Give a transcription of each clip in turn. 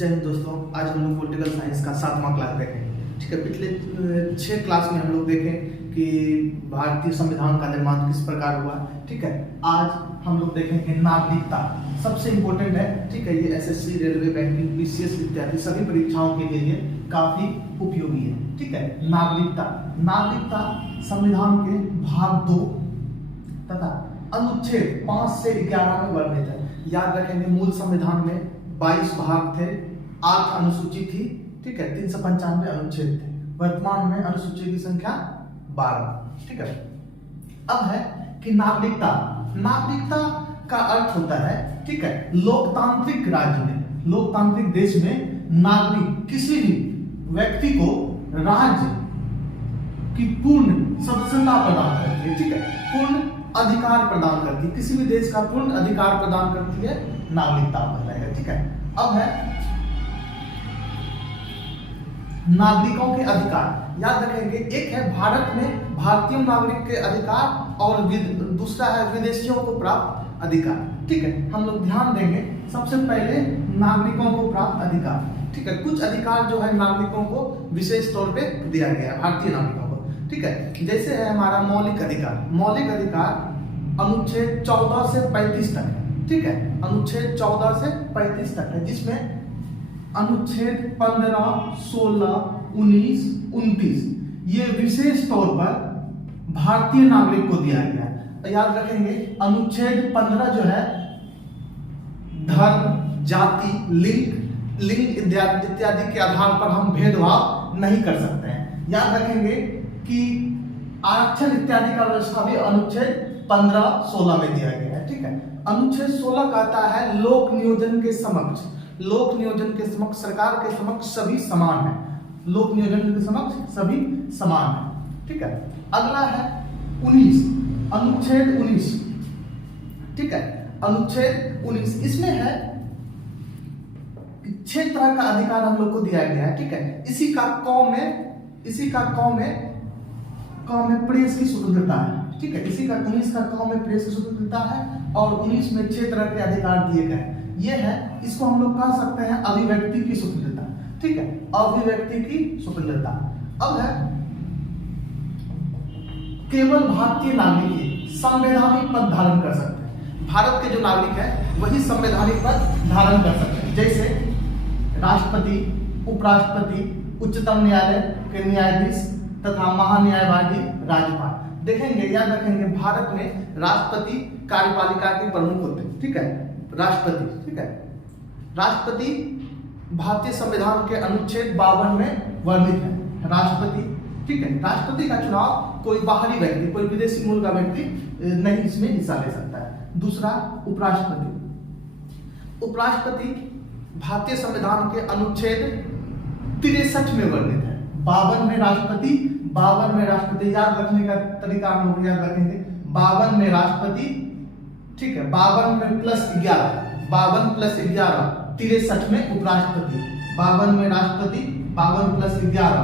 जय हिंद दोस्तों। आज हम लोग पॉलिटिकल साइंस का 7वां क्लास देखेंगे। ठीक है, पिछले 6 क्लास में हम लोग देखें कि भारतीय संविधान का निर्माण किस प्रकार हुआ। ठीक है, आज हम लोग देखेंगे नागरिकता सबसे इम्पोर्टेंट है। ठीक है, ये एसएससी, रेलवे, बैंकिंग, बीसीएस इत्यादि सभी परीक्षाओं के लिए ये काफी उपयोगी है। ठीक है, नागरिकता संविधान के भाग 2 तथा अनुच्छेद 5 से 11 में वर्णित है। याद रखेंगे, मूल संविधान में 22 भाग थे, 8 अनुसूची थी। ठीक है, 395 अनुच्छेद थे। वर्तमान में अनुसूची की संख्या 12। ठीक है, अब है कि नागरिकता का अर्थ होता है, ठीक है, लोकतांत्रिक राज्य में, लोकतांत्रिक देश में नागरिक किसी भी व्यक्ति को राज्य की पूर्ण सदस्यता प्रदान करती है। ठीक है, पूर्ण अधिकार प्रदान करती है, किसी भी देश का पूर्ण अधिकार प्रदान करती है, नागरिकता कहलाएगा। ठीक है, अब है नागरिकों के अधिकार। याद रखेंगे, एक है भारत में भारतीय नागरिक के अधिकार और दूसरा है विदेशियों को प्राप्त अधिकार। ठीक है, हम लोग ध्यान देंगे सबसे पहले नागरिकों को प्राप्त अधिकार। ठीक है, कुछ अधिकार जो है नागरिकों को विशेष तौर पे दिया गया है, भारतीय नागरिकों को। ठीक है, जैसे है हमारा मौलिक अधिकार अनुच्छेद 14 से 35 तक है। ठीक है, अनुच्छेद 14 से 35 तक है, जिसमें अनुच्छेद 15, 16, 19, 29 ये विशेष तौर पर भारतीय नागरिक को दिया गया है। याद रखेंगे, अनुच्छेद 15 जो है धर्म, जाति, लिंग इत्यादि के आधार पर हम भेदभाव नहीं कर सकते हैं। याद रखेंगे कि आरक्षण इत्यादि का व्यवस्था भी अनुच्छेद 15, 16 में दिया गया है। ठीक है, अनुच्छेद 16 कहता है लोक नियोजन के समक्ष सरकार के समक्ष सभी समान है। लोक नियोजन के समक्ष सभी समान है। ठीक है, अगला है 19, अनुच्छेद 19। ठीक है, अनुच्छेद 19 इसमें है 6 तरह का अधिकार हम लोग को दिया गया है। ठीक है, इसी का कौ में प्रेस की स्वतंत्रता है। ठीक है, इसी का 19 का कौ में प्रेस की स्वतंत्रता है और 19 में 6 तरह के अधिकार दिए गए हैं। ये है, इसको हम लोग कह सकते हैं अभिव्यक्ति की स्वतंत्रता। ठीक है, अभिव्यक्ति की स्वतंत्रता। अब है केवल भारतीय नागरिक ही संवैधानिक पद धारण कर सकते हैं। भारत के जो नागरिक है वही संवैधानिक पद धारण कर सकते हैं, जैसे राष्ट्रपति, उपराष्ट्रपति, उच्चतम न्यायालय के न्यायाधीश तथा महान्यायवादी, राज्यपाल। देखेंगे, याद रखेंगे, भारत में राष्ट्रपति कार्यपालिका के प्रमुख होते हैं। ठीक है, राष्ट्रपति। ठीक है, राष्ट्रपति भारतीय संविधान के अनुच्छेद 52 में वर्णित है, राष्ट्रपति। ठीक है, राष्ट्रपति का चुनाव कोई बाहरी व्यक्ति, कोई विदेशी मूल का व्यक्ति नहीं इसमें हिस्सा ले सकता है। दूसरा, उपराष्ट्रपति भारतीय संविधान के अनुच्छेद 63 में वर्णित है। 52 में राष्ट्रपति, 52 में राष्ट्रपति। याद रखने का तरीका हम लोग याद रखेंगे, 52 में राष्ट्रपति। ठीक है, 52 में प्लस 11, 52 प्लस 11 63 में उपराष्ट्रपति। 52 में राष्ट्रपति, 52 प्लस 11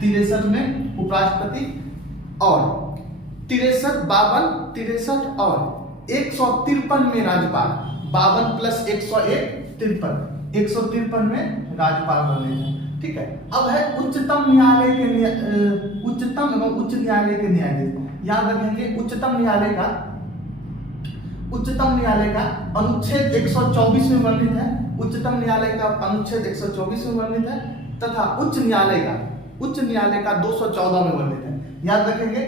63 में उपराष्ट्रपति और 63 और 153 में राज्यपाल। 52 प्लस 101 53, 153 में राज्यपाल बने हैं। ठीक है, अब है उच्चतम न्यायालय के उच्चतम एवं उच्च न्यायालय के न्यायाधीश। याद रखेंगे, उच्चतम न्यायालय का अनुच्छेद 124 में वर्णित है। उच्चतम न्यायालय का अनुच्छेद 124 में वर्णित है तथा उच्च न्यायालय का 214 में वर्णित है। याद रखेंगे,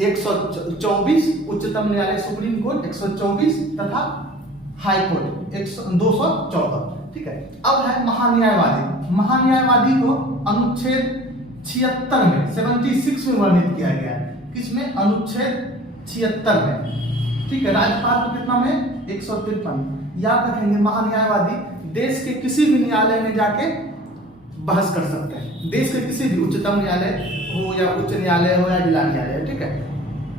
124 उच्चतम न्यायालय सुप्रीम कोर्ट 124 तथा हाई कोर्ट 214। ठीक है, अब है महान्यायवादी को अनुच्छेद 76 में 76 में वर्णित किया गया है। किसमें? अनुच्छेद 76 में। ठीक है, राज्यपाल को कितना में? 153। याद रखेंगे, महान्यायवादी देश के किसी भी न्यायालय में जाके बहस कर सकते हैं। देश के किसी भी, उच्चतम न्यायालय हो या उच्च न्यायालय हो या जिला न्यायालय। ठीक है,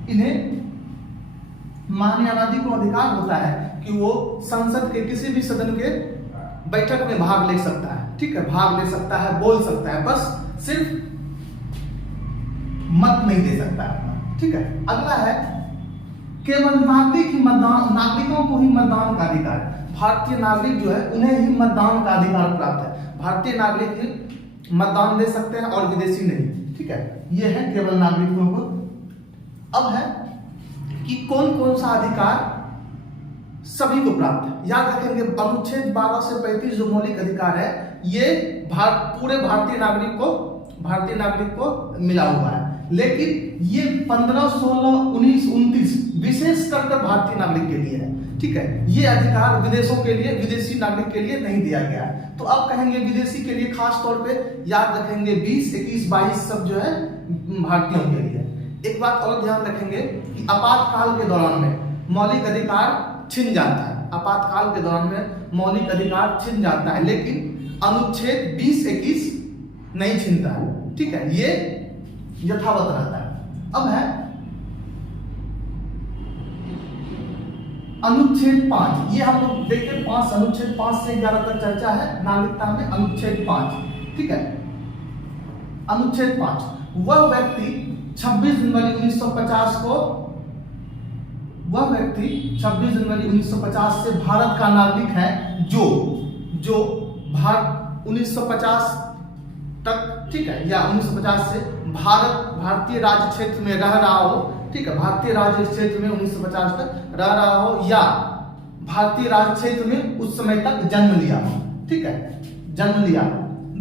इन्हें महान्यायवादी को अधिकार होता है कि वो संसद के किसी भी सदन के बैठक में भाग ले सकता है। ठीक है, भाग ले सकता है, बोल सकता है, बस सिर्फ मत नहीं दे सकता है। ठीक है, अगला है केवल नागरिकों को ही मतदान मतदान का अधिकार है। भारतीय नागरिक जो है उन्हें ही मतदान का अधिकार प्राप्त है। भारतीय नागरिक ही मतदान दे सकते हैं और विदेशी नहीं। ठीक है, ये है केवल नागरिकों को। अब है कि कौन कौन सा अधिकार सभी को प्राप्त है। याद रखेंगे अनुच्छेद 12 से 35 जो मौलिक अधिकार है ये पूरे भारतीय नागरिक को मिला हुआ है, लेकिन ये 15, 16, 19, 29 विशेष कर भारतीय नागरिक के लिए है। ठीक है, ये अधिकार विदेशों के लिए, विदेशी नागरिक के लिए नहीं दिया गया है। तो अब कहेंगे विदेशी के लिए खास तौर पे याद रखेंगे 20, 21, 22 सब जो है भारतीयों के लिए। एक बात और ध्यान रखेंगे कि आपातकाल के दौरान में मौलिक अधिकार छिन जाता है। आपातकाल के दौरान में मौलिक अधिकार छिन जाता है, लेकिन अनुच्छेद 20, 21 नहीं छिनता है। ठीक है, ये यथावत रहता है। अब है अनुच्छेद 5। ये हम लोग देखें 5, अनुच्छेद 5 से 11 तक चर्चा है नागरिकता में। अनुच्छेद 5, ठीक है, अनुच्छेद 5, वह व्यक्ति 26 जनवरी 1950 को, वह व्यक्ति 26 जनवरी 1950 से भारत का नागरिक है जो भारत 1950 तक, ठीक है, या 1950 से भारतीय राज्य क्षेत्र में रह रहा हो। ठीक है, भारतीय राज्य क्षेत्र में 1950 तक रह रहा हो या भारतीय राज्य क्षेत्र में उस समय तक जन्म लिया हो। ठीक है, जन्म लिया हो।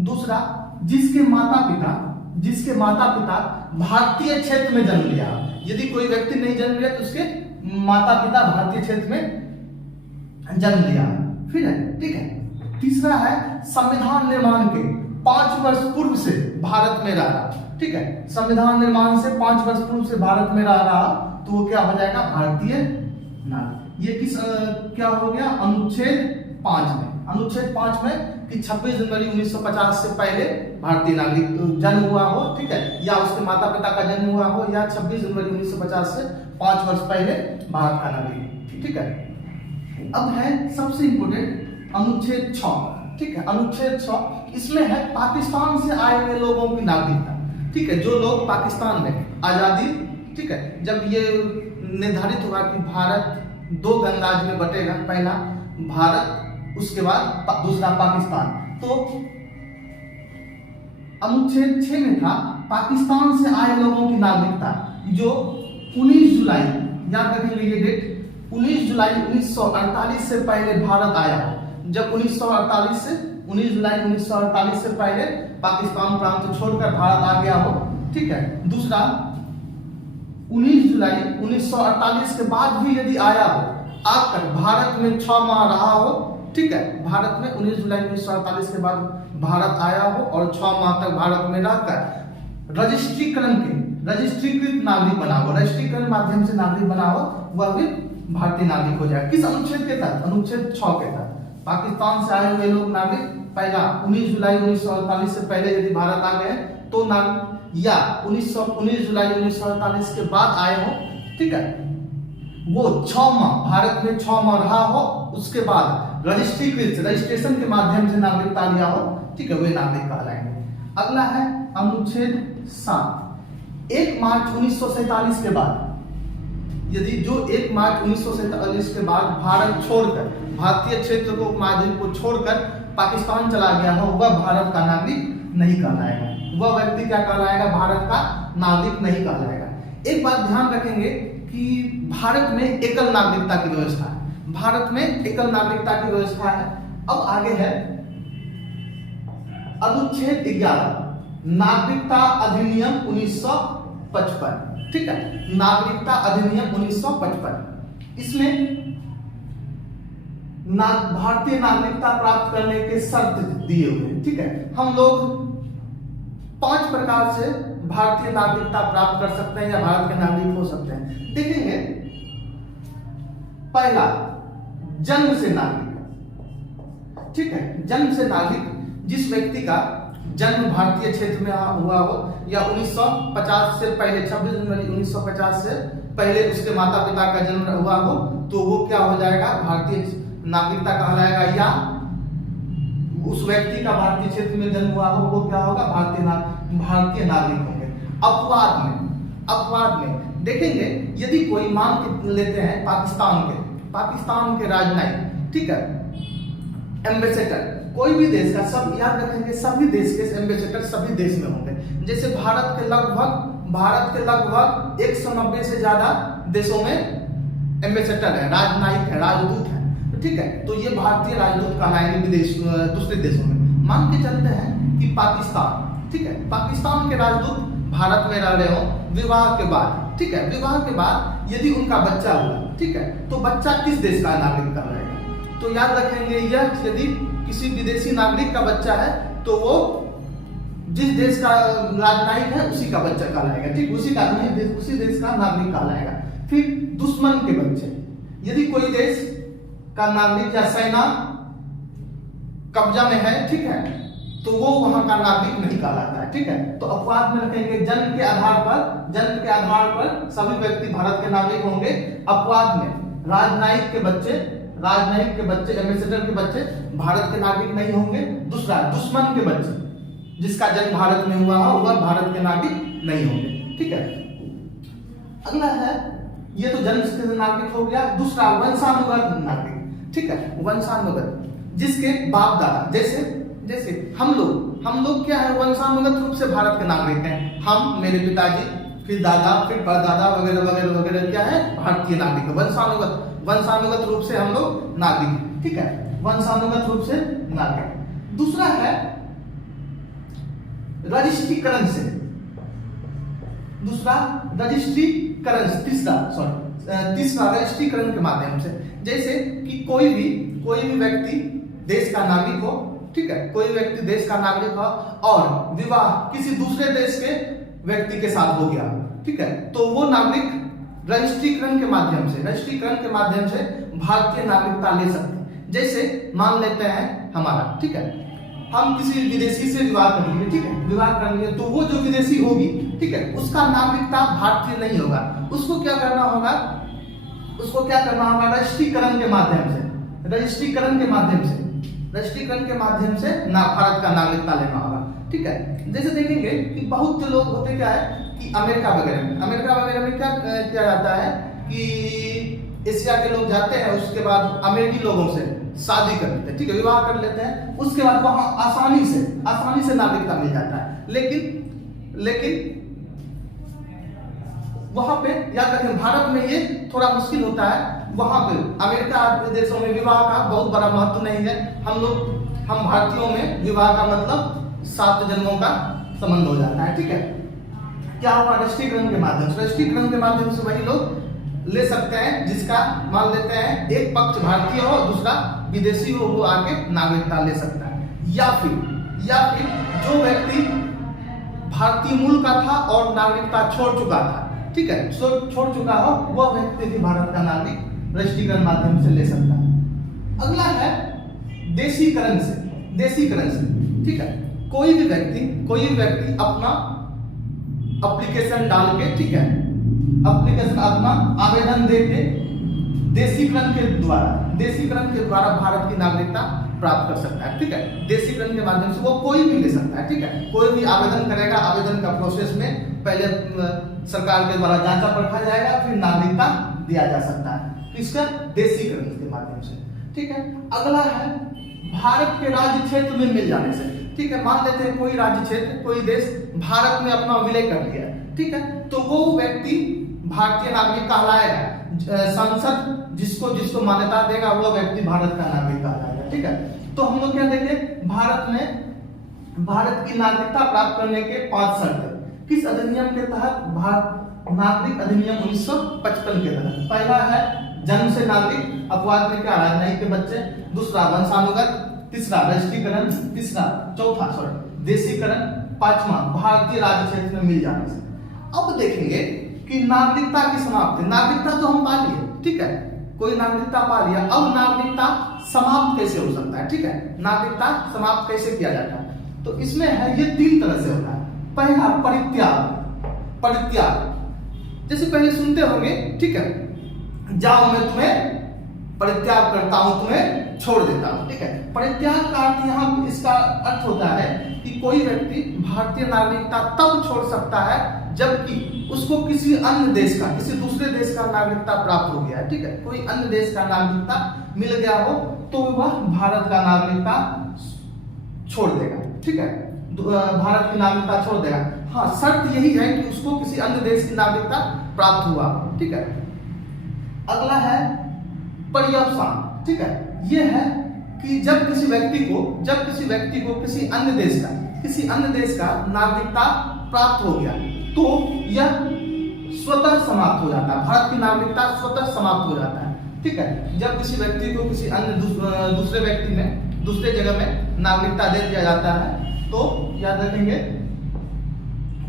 दूसरा, जिसके माता पिता भारतीय क्षेत्र में जन्म लिया हो। यदि कोई व्यक्ति नहीं जन्म लिया तो उसके माता पिता भारतीय क्षेत्र में जन्म लिया। फिर है, ठीक है। तीसरा है संविधान निर्माण के 5 वर्ष पूर्व से भारत में रह रहा। ठीक है, संविधान निर्माण से 5 वर्ष पूर्व से भारत में रह रहा तो वो क्या हो जाएगा, भारतीय नागरिक। ये किस क्या हो गया अनुच्छेद 5 में। अनुच्छेद 5 में कि 26 जनवरी 1950 से पहले भारतीय नागरिक जन्म हुआ हो, ठीक है, या उसके माता पिता का जन्म हुआ हो, या 26 जनवरी 1950 से 5 वर्ष पहले भारत का नागरिक। ठीक है, अब है सबसे इंपोर्टेंट अनुच्छेद 6। ठीक है, अनुच्छेद 6 इसमें है पाकिस्तान से आए हुए लोगों की नागरिकता। ठीक है, जो लोग पाकिस्तान में आजादी, ठीक है, जब ये निर्धारित हुआ कि भारत 2 गणराज्य में बटेगा, पहला भारत उसके बाद दूसरा पाकिस्तान, तो अनुच्छेद 6 में था पाकिस्तान से आए लोगों की नागरिकता जो 19 जुलाई, याद रखेंगे ये डेट, 19 जुलाई 1948 से पहले भारत आया हो। जब 19 जुलाई 1948 से पहले पाकिस्तान प्रांत छोड़कर भारत आ गया हो। ठीक है, दूसरा 19 जुलाई 1948 के बाद भी यदि आया हो, आकर भारत में 6 माह रहा हो। ठीक है, भारत में 19 जुलाई 1948 के बाद भारत आया हो और 6 माह तक भारत में रहकर रजिस्ट्रीकृत नागरिक बना हो, रजिस्ट्रीकरण माध्यम से नागरिक बना हो, वह भी भारतीय नागरिक हो जाए। किस अनुच्छेद के तहत, अनुच्छेद 6 के तहत। पाकिस्तान से आए हुए लोग नागरिक पहला 19 जुलाई 1948 से पहले यदि भारत आ गए तो नागरिक, या 19 जुलाई 1948 के बाद आए हो। ठीक है, वो 6 माह भारत में 6 माह रहा हो, उसके बाद रजिस्ट्रेशन के माध्यम से नागरिकता लिया हो। ठीक है, वे नागरिक कहलाएंगे। अगला है अनुच्छेद 7। 1 मार्च 1947 के बाद यदि जो 1 मार्च 1947 के बाद भारत छोड़कर, भारतीय क्षेत्र को महाद्वीप को छोड़कर पाकिस्तान चला गया हो, वह भारत का नागरिक नहीं कहलाएगा। वह व्यक्ति क्या कहलाएगा, भारत का नागरिक नहीं कहलाएगा। एक बात ध्यान रखेंगे कि भारत में एकल नागरिकता की व्यवस्था है। भारत में एकल नागरिकता की व्यवस्था है। अब आगे है अनुच्छेद 11, नागरिकता अधिनियम 1955। ठीक है, नागरिकता अधिनियम 1955। इसमें भारतीय नागरिकता प्राप्त करने के शर्त दिए हुए हैं। ठीक है, हम लोग 5 प्रकार से भारतीय नागरिकता प्राप्त कर सकते हैं या भारत के नागरिक हो सकते हैं। देखेंगे, पहला जन्म से नागरिक। ठीक है, जन्म से नागरिक जिस व्यक्ति का जन्म भारतीय क्षेत्र में हुआ हो या 1950 से पहले, 26 जनवरी 1950 से पहले उसके माता पिता का जन्म हुआ हो, तो वो क्या हो जाएगा, भारतीय नागरिकता कहलाएगा। या उस व्यक्ति का भारतीय क्षेत्र में जन्म हुआ हो, वो क्या होगा, भारतीय नागरिक होंगे। अपवाद में देखेंगे, यदि कोई मान के लेते हैं पाकिस्तान के राजनयिक, ठीक है, एम्बेसडर, कोई भी देश का, सब याद रखेंगे सभी देश के एम्बेसडर सभी देश में होंगे। जैसे भारत के लगभग 190 से ज्यादा देशों में एम्बेसडर है, राजनयिक है, राजदूत है, तो ठीक है, तो ये भारतीय राजदूत कहलाएंगे विदेश दूसरे देशों में। मान के चलते हैं कि पाकिस्तान, ठीक है, पाकिस्तान के राजदूत भारत में रह रहे हो, विवाह के बाद, ठीक है, विवाह के बाद यदि उनका बच्चा हुआ, ठीक है, तो बच्चा किस देश का नागरिक का रहेगा? तो याद रखेंगे यह यदि किसी विदेशी नागरिक का बच्चा है तो वो जिस देश का राजनयिक है उसी का बच्चा कहलाएगा, ठीक, उसी देश का नागरिक कहलाएगा। फिर दुश्मन के बच्चे, यदि कोई देश का नागरिक या सेना कब्जा में है, ठीक है, तो वो वहां का नागरिक नहीं कहलाता है, ठीक है। तो अपवाद में रखेंगे जन्म के आधार पर सभी व्यक्ति भारत के नागरिक होंगे। अपवाद में राजनयिक के बच्चे एम्बेसडर के बच्चे भारत के नागरिक नहीं होंगे। दूसरा, दुश्मन के बच्चे जिसका जन्म भारत में हुआ हो वह भारत के नागरिक नहीं होंगे, ठीक है। अगला है, ये तो जन्म से नागरिक हो गया। दूसरा, वंशानुगत नागरिक, ठीक है, वंशानुगत जिसके बाप दादा, जैसे हम लोग क्या है, वंशानुगत रूप से भारत के नागरिक हैं। हम, मेरे पिताजी, फिर दादा, फिर परदादा वगैरह वगैरह वगैरह क्या है, भारतीय नागरिक है। वंशानुगत रूप से हम लोग नागरिक, ठीक है, वंशानुगत रूप से नागरिक। दूसरा है रजिस्ट्रीकरण से, तीसरा रजिस्ट्रीकरण के माध्यम से। जैसे कि कोई भी व्यक्ति देश का नागरिक हो, ठीक है, कोई व्यक्ति देश का नागरिक हो और विवाह किसी दूसरे देश के व्यक्ति के साथ हो गया, ठीक है, तो वो नागरिक रजिस्ट्रीकरण के माध्यम से भारतीय नागरिकता ले सकते हैं। जैसे मान लेते हैं हमारा, ठीक है, हम किसी विदेशी से विवाह कर लेंगे, ठीक है, विवाह कर लिए तो वो जो विदेशी होगी, ठीक है, उसका नागरिकता भारतीय नहीं होगा। उसको क्या करना होगा, रजिस्ट्रीकरण के माध्यम से भारत का नागरिकता लेना होगा, ठीक है। जैसे देखेंगे कि बहुत से लोग होते क्या है कि अमेरिका वगैरह में क्या किया जाता है कि एशिया के लोग जाते हैं, उसके बाद अमेरिकी लोगों से शादी कर लेते हैं, ठीक है, विवाह कर लेते हैं, उसके बाद वहां आसानी से नागरिकता मिल जाता है। लेकिन वहां पे याद रखें, भारत में ये थोड़ा मुश्किल होता है। वहां पे अमेरिका आदि देशों में विवाह का बहुत बड़ा महत्व नहीं है। हम भारतीयों में विवाह का मतलब 7 जन्मों का संबंध हो जाता है, ठीक है। क्या होगा, रजिस्ट्रीकरण के माध्यम से वही लोग ले सकते हैं जिसका, मान लेते हैं एक पक्ष भारतीय हो दूसरा विदेशी हो, वो आके नागरिकता ले सकता है। या फिर जो व्यक्ति भारतीय मूल का था और नागरिकता छोड़ चुका था, ठीक है, छोड़ चुका हो, वह व्यक्ति भी भारत का नागरिक रजिस्ट्रीकरण माध्यम से ले सकता है। अगला है देशीकरण से, ठीक है, कोई भी व्यक्ति अपना एप्लीकेशन डाल के, ठीक है, अपना आवेदन दे के देशीकरण के द्वारा भारत की नागरिकता प्राप्त कर सकता है, ठीक है। देशीकरण के माध्यम से वो कोई भी ले सकता है, ठीक है, कोई भी आवेदन करेगा। आवेदन का प्रोसेस में पहले सरकार के द्वारा जांचा परखा जाएगा, फिर नागरिकता दिया जा सकता है, किसका, देशीकरण के माध्यम से, ठीक है। अगला है भारत के राज्य क्षेत्र में मिल जाने से, ठीक है। मान लेते हैं कोई राज्य क्षेत्र, कोई देश भारत में अपना विलय कर लिया, ठीक है, तो वो व्यक्ति भारतीय नागरिक कहलाएगा। संसद जिसको मान्यता देगा वो व्यक्ति भारत का नागरिक कहलाएगा, ठीक है। तो हम लोग क्या देखें, भारत की नागरिकता प्राप्त करने के 5 शर्त किस अधिनियम के तहत, भारत नागरिक अधिनियम 1955 के तहत। पहला है जन्म से नागरिक, अपवाद में क्या, राजनयिक के बच्चे। दूसरा, वंशानुगत। तीसरा, रजिस्ट्रीकरण। चौथा देशीकरण। 5वां, भारतीय राज्य क्षेत्र में मिल जाने से। अब देखेंगे कि नागरिकता की समाप्ति, नागरिकता तो हम पा लिए, ठीक है, कोई नागरिकता पा लिया, अब नागरिकता समाप्त कैसे हो सकता है, ठीक है, नागरिकता समाप्त कैसे किया जाता है। तो इसमें है, ये 3 तरह से होता है। पहला, परित्याग, जैसे पहले सुनते होंगे, ठीक है, जाओ मैं तुम्हें परित्याग करता हूं, तुम्हें छोड़ देता हूं, ठीक है। परित्याग का अर्थ यहाँ, इसका अर्थ होता है कि कोई व्यक्ति भारतीय नागरिकता तब छोड़ सकता है जबकि उसको किसी अन्य देश का, किसी दूसरे देश का नागरिकता प्राप्त हो गया है, ठीक है, कोई अन्य देश का नागरिकता मिल गया हो तो वह भारत का नागरिकता छोड़ देगा, ठीक है, भारत की नागरिकता छोड़ देगा। हाँ, शर्त यही है कि उसको किसी अन्य देश की नागरिकता प्राप्त हुआ, ठीक है। अगला है पर्यवसान, ठीक है, यह है कि जब किसी व्यक्ति को किसी अन्य देश का नागरिकता प्राप्त हो गया तो यह स्वतः समाप्त हो जाता है, भारत की नागरिकता स्वतः समाप्त हो जाता है, ठीक है। जब किसी व्यक्ति को किसी अन्य दूसरे जगह में नागरिकता दे दिया जाता है तो याद रखेंगे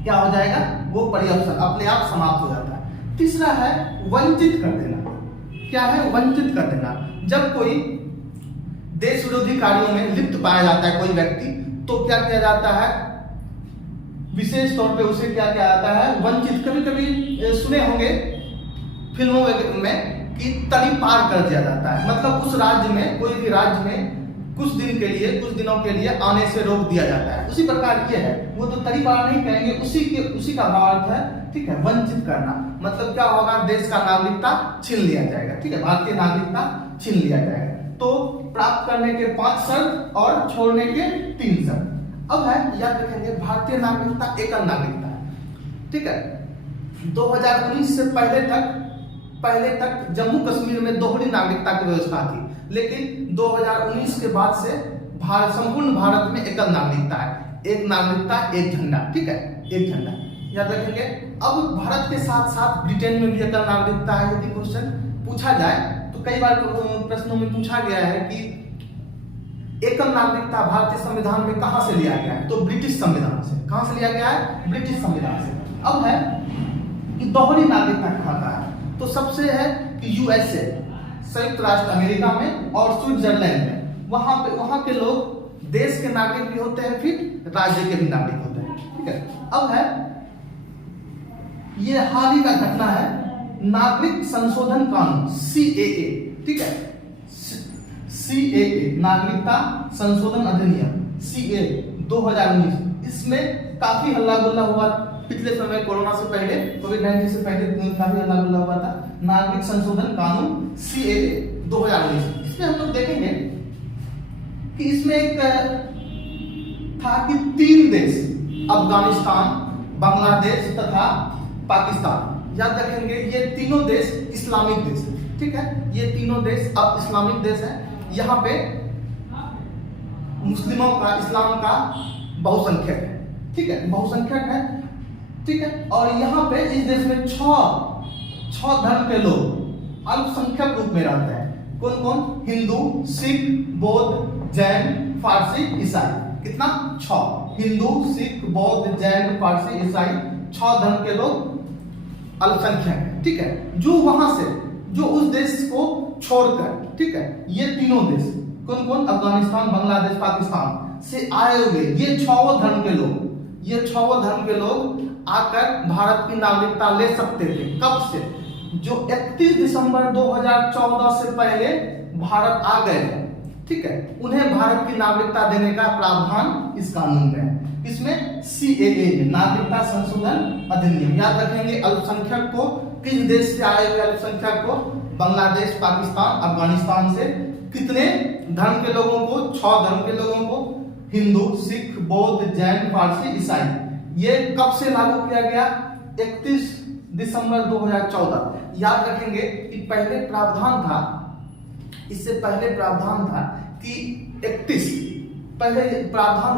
क्या हो जाएगा, वो पर्यवसान अपने आप समाप्त हो जाता है। तीसरा है वंचित कर देना। क्या है? वंचित कर देना। जब कोई देश विरोधी कार्यों में लिप्त पाया जाता है कोई व्यक्ति, तो क्या किया जाता है, विशेष तौर पे उसे क्या किया जाता है, वंचित। कभी कभी सुने होंगे फिल्मों में कि तड़ी पार कर दिया जाता है, मतलब उस राज्य में, कोई भी राज्य में कुछ दिनों के लिए आने से रोक दिया जाता है। उसी प्रकार ये है, वो तो तड़ी पार नहीं कहेंगे, उसी का भावार्थ है, ठीक है, वंचित करना। मतलब क्या होगा, देश का नागरिकता छीन लिया जाएगा, ठीक है, भारतीय नागरिकता छीन लिया जाएगा। तो प्राप्त करने के 5 शर्त और छोड़ने के 3 शर्त। अब है, याद रखेंगे, भारतीय नागरिकता एकल नागरिकता है, ठीक है। 2019 से पहले तक जम्मू कश्मीर में दोहरी नागरिकता की व्यवस्था थी, लेकिन 2019 के बाद से संपूर्ण भारत में एकल नागरिकता है, एक नागरिकता एक झंडा, ठीक है, एक झंडा, याद रखेंगे। अब भारत के साथ साथ ब्रिटेन में भी एकल नागरिकता है। यदि क्वेश्चन पूछा जाए तो कई बार प्रश्नों में पूछा गया है कि एकल नागरिकता भारतीय संविधान में कहां से लिया गया है, तो ब्रिटिश संविधान से। कहां से लिया गया है? ब्रिटिश संविधान से। अब है कि दोहरी नागरिकता कहां का है, तो सबसे है कि यूएसए, संयुक्त राष्ट्र अमेरिका में, और स्विट्जरलैंड में। वहां के लोग देश के नागरिक भी होते हैं, फिर राज्य के भी नागरिक होते हैं, ठीक है। अब है, ये हाल ही का घटना है, नागरिक संशोधन कानून सीएए, ठीक है, सीएए नागरिकता संशोधन अधिनियम सीए 2019। इसमें काफी हल्ला गुल्ला हुआ पिछले समय, कोरोना से पहले, कोविड-19 से पहले काफी हल्ला गुल्ला हुआ था। नागरिक संशोधन कानून सीएए 2019, इसमें हम लोग देखेंगे कि इसमें एक था कि 3 देश, अफगानिस्तान, बांग्लादेश तथा पाकिस्तान, याद रखेंगे, ये तीनों देश इस्लामिक देश है, ठीक है, ये तीनों देश अब इस्लामिक देश है। यहाँ पे मुस्लिमों का, इस्लाम का बहुसंख्यक है, ठीक है, बहुसंख्यक है, ठीक है। और यहाँ पे इस देश में 6 धर्म के लोग अल्पसंख्यक रूप में रहते हैं। कौन कौन? हिंदू, सिख, बौद्ध, जैन, पारसी, ईसाई। कितना? 6। हिंदू, सिख, बौद्ध, जैन, पारसी, ईसाई, 6 धर्म के लोग अल्पसंख्यक है, ठीक है। जो वहां से, जो उस देश को छोड़कर, ठीक है, ये तीनों देश, कौन कौन? अफगानिस्तान, बांग्लादेश, पाकिस्तान से आए हुए ये 6 धर्म के लोग आकर भारत की नागरिकता ले सकते थे। कब से? जो 31 दिसंबर 2014 से पहले भारत आ गए थे, ठीक है, उन्हें भारत की नागरिकता देने का प्रावधान इस कानून में है। इसमें सीएए में, नागरिकता संशोधन अधिनियम। याद रखेंगे, अल्पसंख्यक को, किस देश से आए हुए अल्पसंख्यक को? बांग्लादेश, पाकिस्तान, अफगानिस्तान से। कितने धर्म के लोगों को? 6 धर्म के लोगों को, हिंदू, सिख, बौद्ध, जैन, पारसी, ईसाई। ये कब से लागू किया गया? 31 दिसंबर 2014। याद रखेंगे कि पहले प्रावधान था, इससे पहले प्रावधान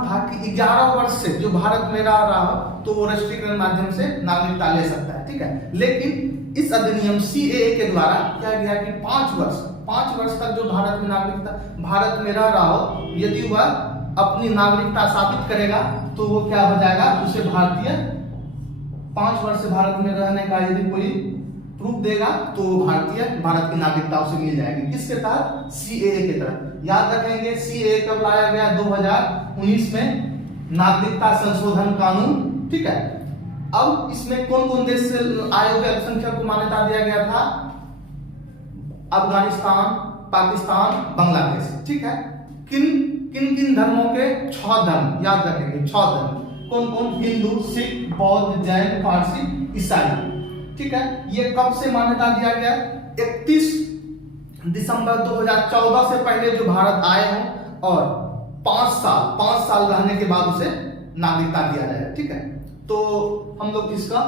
था कि 11 वर्ष से जो भारत में रह रहा हो तो वो राष्ट्रीयकरण माध्यम से नागरिकता ले सकता है, ठीक है। लेकिन इस अधिनियम सीएए के द्वारा क्या गया कि 5 वर्ष तक जो भारत में रह रहा हो, यदि वह अपनी नागरिकता साबित करेगा तो वो क्या हो जाएगा, उसे भारतीय, 5 वर्ष से भारत में रहने का यदि कोई प्रूफ देगा तो भारत की नागरिकता उसे मिल जाएगी। किसके तहत? सीएए के तहत। याद रखेंगे, सीएए कब लाया गया? 2019 में, नागरिकता संशोधन कानून, ठीक है। अब इसमें कौन कौन देश से आए हुए अल्पसंख्यक को मान्यता दिया गया था? अफगानिस्तान, पाकिस्तान, बांग्लादेश, ठीक है। किन धर्मों के? 6 धर्म, याद रखेंगे, 6 धर्म। कौन कौन? हिंदू, सिख, बौद्ध, जैन, पारसी, ईसाई। ठीक है, ये कब से मान्यता दिया गया? 31 दिसंबर 2014 से पहले जो भारत आए हों और 5 साल रहने के बाद उसे नागरिकता दिया जाए। ठीक है, तो हम लोग इसका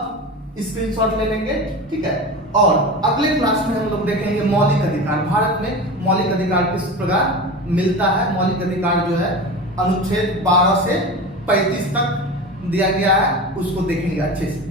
स्क्रीनशॉट ले लेंगे। ठीक है, और अगले क्लास में हम लोग देखेंगे मौलिक अधिकार। भारत में मौलिक अधिकार किस प्रकार मिलता है। मौलिक अधिकार जो है अनुच्छेद 12 से 35 तक दिया गया है, उसको देखेंगे अच्छे से।